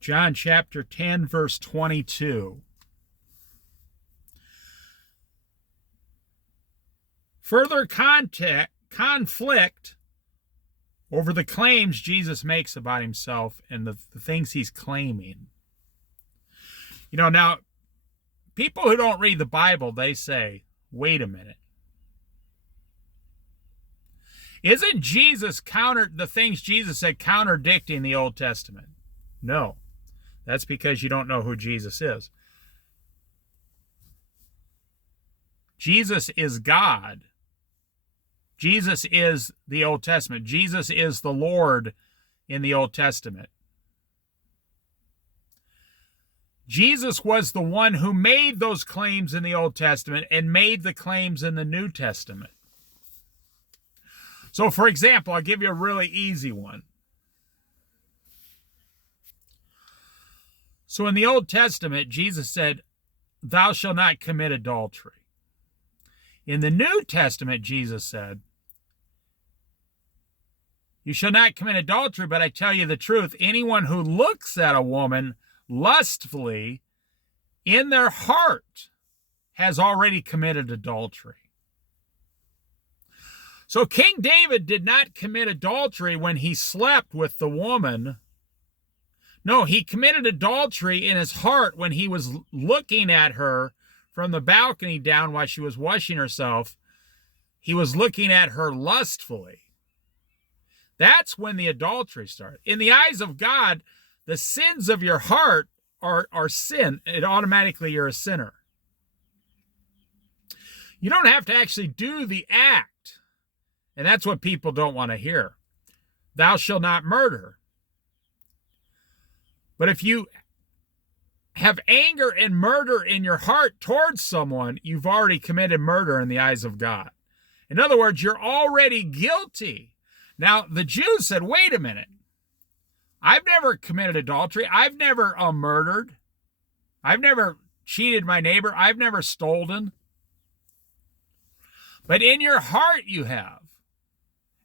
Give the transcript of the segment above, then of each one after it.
John chapter 10, verse 22. Further conflict over the claims Jesus makes about himself and the things he's claiming. Now, people who don't read the Bible, they say, wait a minute. Isn't the things Jesus said contradicting the Old Testament? No. That's because you don't know who Jesus is. Jesus is God. Jesus is the Old Testament. Jesus is the Lord in the Old Testament. Jesus was the one who made those claims in the Old Testament and made the claims in the New Testament. So, for example, I'll give you a really easy one. So in the Old Testament, Jesus said, "Thou shalt not commit adultery." In the New Testament, Jesus said, "You shall not commit adultery, but I tell you the truth, anyone who looks at a woman lustfully in their heart has already committed adultery." So King David did not commit adultery when he slept with the woman. No, he committed adultery in his heart when he was looking at her from the balcony down while she was washing herself. He was looking at her lustfully. That's when the adultery started. In the eyes of God, the sins of your heart are sin. Automatically, you're a sinner. You don't have to actually do the act. And that's what people don't want to hear. Thou shalt not murder. But if you have anger and murder in your heart towards someone, you've already committed murder in the eyes of God. In other words, you're already guilty. Now, the Jews said, wait a minute. I've never committed adultery. I've never murdered. I've never cheated my neighbor. I've never stolen. But in your heart you have.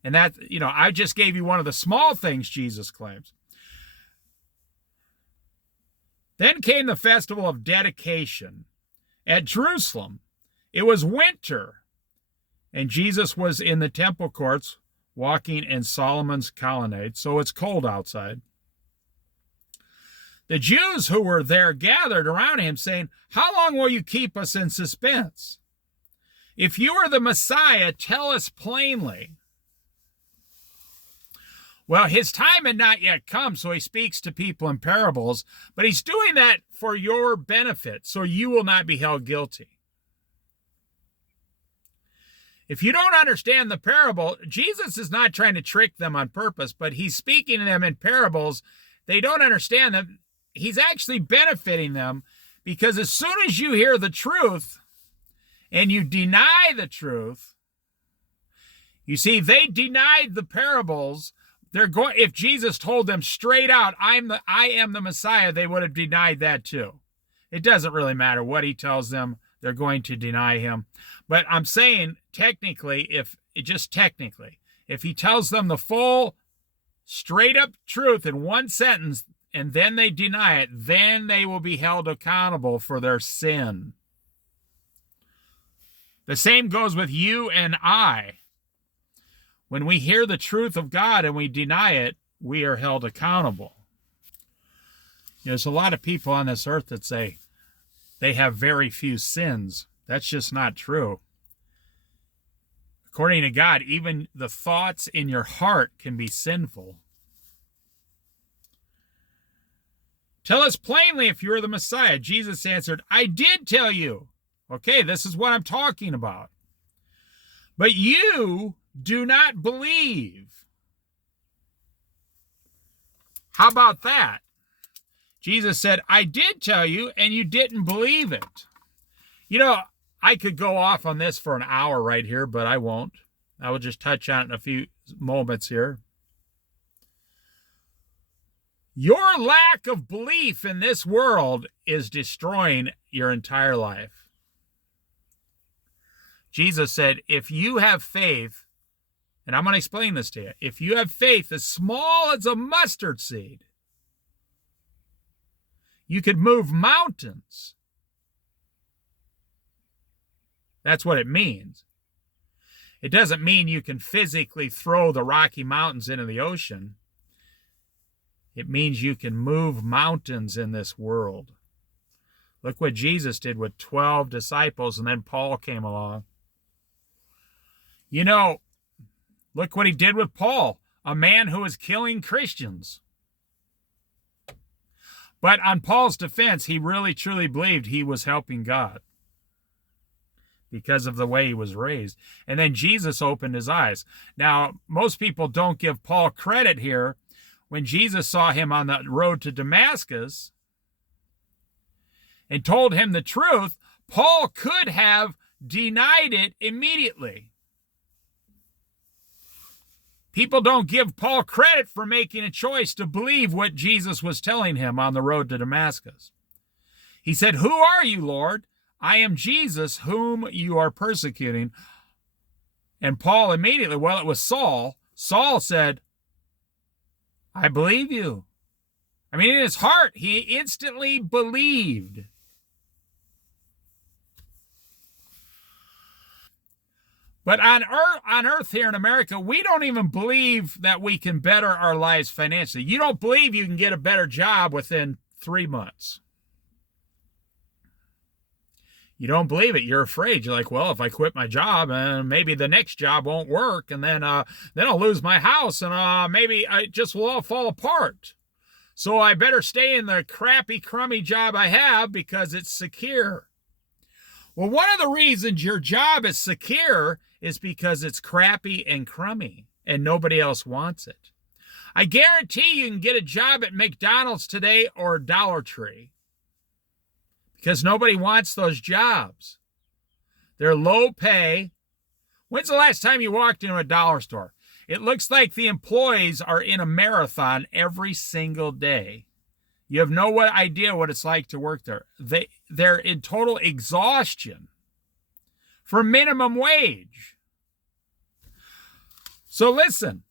And that, I just gave you one of the small things Jesus claims. Then came the festival of dedication at Jerusalem. It was winter, and Jesus was in the temple courts walking in Solomon's colonnade, so it's cold outside. The Jews who were there gathered around him, saying, "How long will you keep us in suspense? If you are the Messiah, tell us plainly." Well, his time had not yet come, so he speaks to people in parables, but he's doing that for your benefit, so you will not be held guilty. If you don't understand the parable, Jesus is not trying to trick them on purpose, but he's speaking to them in parables. They don't understand them. He's actually benefiting them, because as soon as you hear the truth and you deny the truth, you see, they denied the parables. If Jesus told them straight out, I am the Messiah, they would have denied that too. It doesn't really matter what he tells them, they're going to deny him. But I'm saying technically, if he tells them the full straight up truth in one sentence and then they deny it, then they will be held accountable for their sin. The same goes with you and I. When we hear the truth of God and we deny it, we are held accountable. There's a lot of people on this earth that say they have very few sins. That's just not true. According to God, even the thoughts in your heart can be sinful. Tell us plainly if you're the Messiah. Jesus answered, I did tell you. Okay, this is what I'm talking about. But you do not believe. How about that? Jesus said, I did tell you, and you didn't believe it. I could go off on this for an hour right here, but I won't. I will just touch on it in a few moments here. Your lack of belief in this world is destroying your entire life. Jesus said, if you have faith, and I'm going to explain this to you. If you have faith as small as a mustard seed, You could move mountains. That's what it means. It doesn't mean you can physically throw the Rocky Mountains into the ocean. It means you can move mountains in this world. Look what Jesus did with 12 disciples, and then Paul came along. You know, look what he did with Paul, a man who was killing Christians. But on Paul's defense, he really truly believed he was helping God because of the way he was raised. And then Jesus opened his eyes. Now, most people don't give Paul credit here. When Jesus saw him on the road to Damascus and told him the truth, Paul could have denied it immediately. People don't give Paul credit for making a choice to believe what Jesus was telling him on the road to Damascus. He said, "Who are you, Lord?" "I am Jesus, whom you are persecuting." And Paul immediately, well, it was Saul. Saul said, "I believe you." I mean, in his heart, he instantly believed. But on earth here in America, we don't even believe that we can better our lives financially. You don't believe you can get a better job within 3 months. You don't believe it. You're afraid. You're like, well, if I quit my job, and maybe the next job won't work, and then I'll lose my house, and maybe it just will all fall apart. So I better stay in the crappy, crummy job I have because it's secure. Well, one of the reasons your job is secure is because it's crappy and crummy, and nobody else wants it. I guarantee you can get a job at McDonald's today or Dollar Tree, because nobody wants those jobs. They're low pay. When's the last time you walked into a dollar store? It looks like the employees are in a marathon every single day. You have no idea what it's like to work there. They're in total exhaustion for minimum wage. So listen,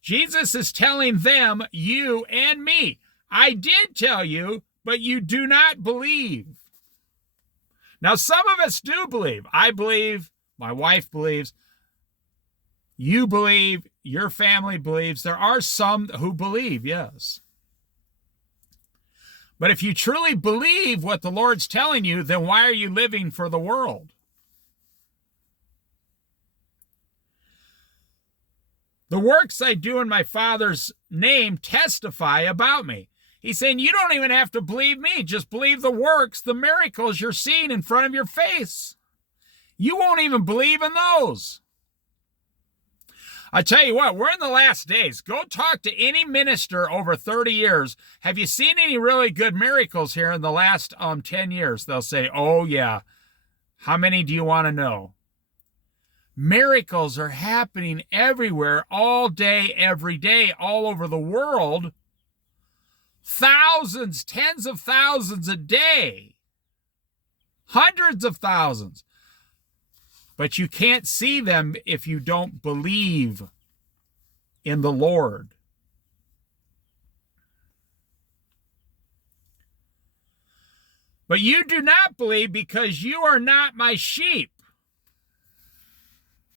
Jesus is telling them, you and me, I did tell you, but you do not believe. Now, some of us do believe. I believe, my wife believes, you believe, your family believes. There are some who believe, yes. But if you truly believe what the Lord's telling you, then why are you living for the world? The works I do in my Father's name testify about me. He's saying you don't even have to believe me. Just believe the works, the miracles you're seeing in front of your face. You won't even believe in those. I tell you what, we're in the last days. Go talk to any minister over 30 years. Have you seen any really good miracles here in the last 10 years? They'll say, oh yeah. How many do you want to know? Miracles are happening everywhere, all day, every day, all over the world. Thousands, tens of thousands a day. Hundreds of thousands. But you can't see them if you don't believe in the Lord. But you do not believe because you are not my sheep.